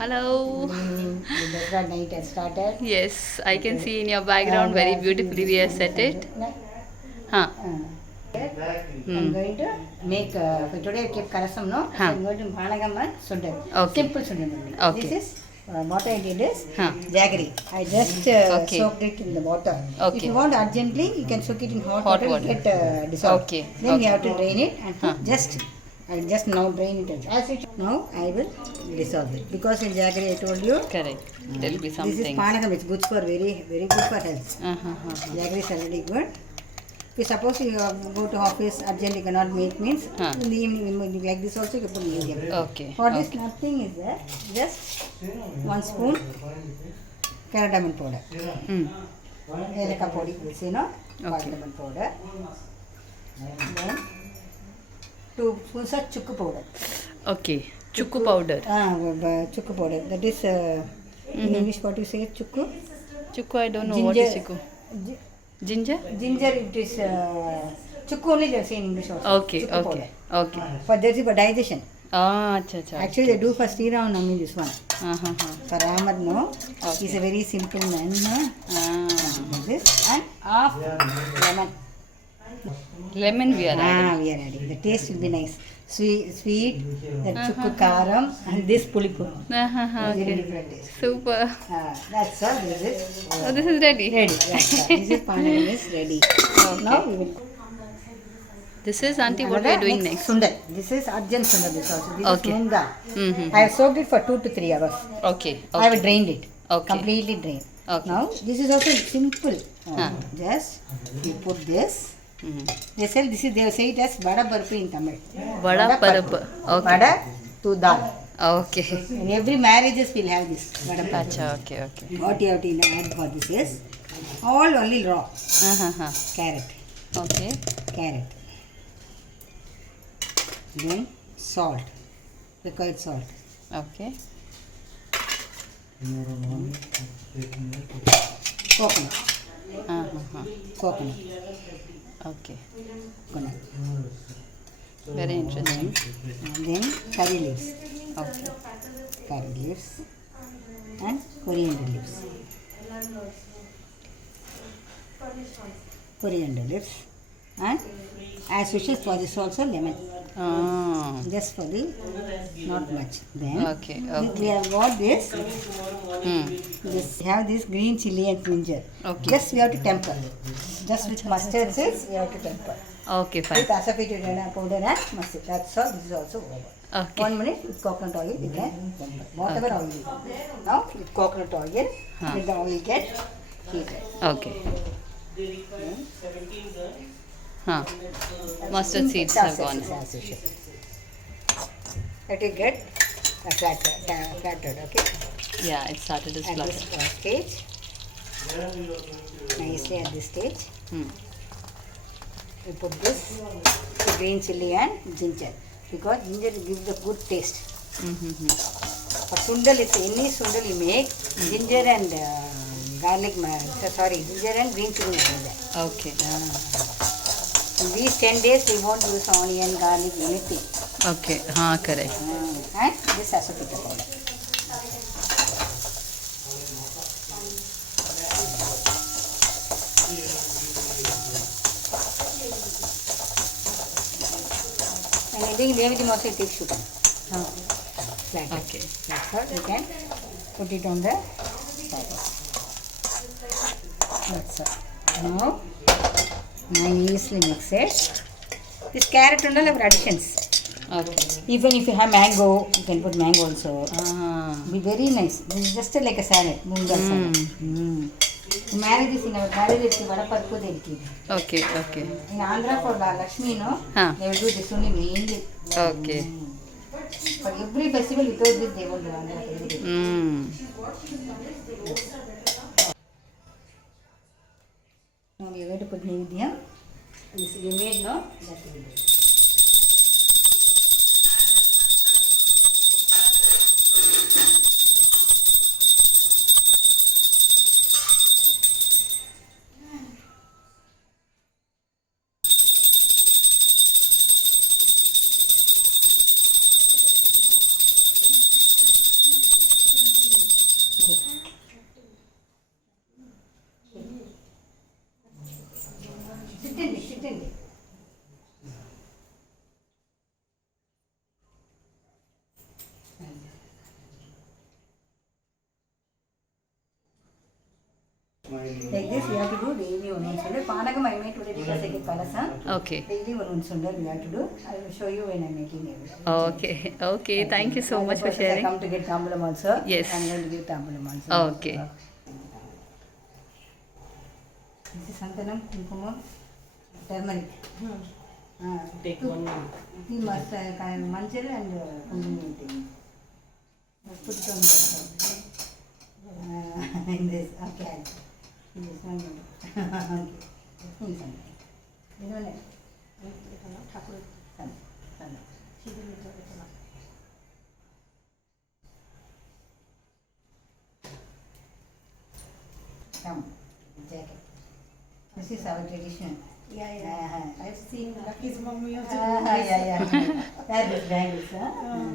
Hello. The Dussehra night has started. Yes, I can see in your background very beautifully we have set it. Huh. I'm going to make, for today I keep karasam, no? So Huh. I'm going to Panagam and Sundal. Okay. Simple Sundal only. Okay. This is, what I did is, Huh. jaggery. I just Okay. soaked it in the water. Okay. If you want urgently, you can soak it in hot Hot water, water. it get dissolved. Okay. Then we Okay. have to drain it and Huh. I just now drain it. As it now I will dissolve it. Because in jaggery I told you, Correct. There will be this is something. Panagam, it's good for very good for health. Uh-huh. Jaggery is already good. If suppose you go to office urgently cannot make means Huh. in the evening like this also you can put in the evening. Okay. For this Okay. nothing is there. Just 1 spoon cardamom powder. Mm. Elaka powder, you know, Okay. cardamom powder. Then 2 spoons of chukku powder. Okay. Chukku powder. Chukku powder. That is in English what you say chukku? Chukku, I don't know. What is chukku? Gi- Ginger? Ginger, it is chukku only they say in English also. Okay. Chukku Okay. powder. Okay. For that is for digestion. Ah, acha, acha. Actually, they do for Sri Ram Navami this one. Uh-huh. For Ramad, no. Okay. He's a very simple man. No? Ah. This and half lemon. Lemon we are adding. We are adding. The taste will be nice. Sweet, the chukku karam, and this pulipu. Uh-huh. Very Okay. different taste. Super. That's all. This is Oh, this is ready. ready. That's all. This is Panagam is ready. Now we will. This is auntie what we are doing next. Sundal. This is urgent sundal. This also. This Okay. is Moong Dal. Mm-hmm. I have soaked it for 2 to 3 hours. Okay. I have Okay. drained it. Okay. Completely drained. Okay. Now this is also simple. Huh. Just you put this. Mm-hmm. They say it as vada paruppu in Tamil. Vada paruppu. Okay. Vada to dal. Okay. In every marriages we'll have this vada paruppu. Acha, okay, okay. What you have to add for this is all only raw Uh-huh. carrot. Okay. Carrot. Then salt. Required salt. Okay. Coconut. Uh-huh. Coconut. Okay. Coconut. Very interesting. And then curry leaves. Okay. Curry leaves. And coriander leaves. Coriander leaves. And as usual for this also lemon. Oh. Just for the not much. Then Okay. we Okay. have got this. Hmm. This we have this green chili and ginger. Okay. Just we have to temper. Just with mustard seeds we have to temper. Okay, fine. With asafoetida powder and mustard. That's all. This is also over. Okay. 1 minute with coconut oil we can temper. Whatever oil you want. Now with coconut oil, let the oil get heated. Okay. Huh. Mustard seeds As have gone. usual, as usual. Let it get flattered, okay? Yeah, it started to At this flutter. stage, nicely at this stage, Hmm. we put this green chili and ginger because ginger gives the good taste. Mm-hmm. For sundal, if any sundal you make, ginger and garlic, ginger and green chili is there. Okay. In these 10 days, we won't use onion, garlic, anything. Okay. Huh, correct. And this asafoetida powder. And everything also it takes sugar. Flat. Okay. That's all. You can put it on the top. That's all. Now, nicely mix it. This carrot and all have additions. Okay. Even if you have mango, you can put mango also. Ah. Be very nice. This is just like a salad, Moong Dal salad. In marriages, in our marriages, vada paruppu they will give. Okay. Okay. In Andhra for Lakshmi, no, Huh. they will do this only mainly. Okay. For every festival, without this, they won't do Andhra. Hmm. Now we are going to put Nividhyam. This we made, no? That we do. Like this, we have to do daily one sundal. Panagam I made today because I get palasam. Okay. Daily one sundal we have to do. I will show you when I'm making everything. Okay. Okay. Thank you so All the much for persons I sharing. come to get tambulam also. Yes. I'm going to give tambulam also. Okay. This is santanam, kumkumam, turmeric. Take Two. one. He must manchal and kumkumam thing. Put it on the in this. Okay. This one. Okay. This one. You know that? Sun. Come, jacket. This is our tradition. Yeah. I've seen Lucky's mummy also. Yeah. That is bangles, huh?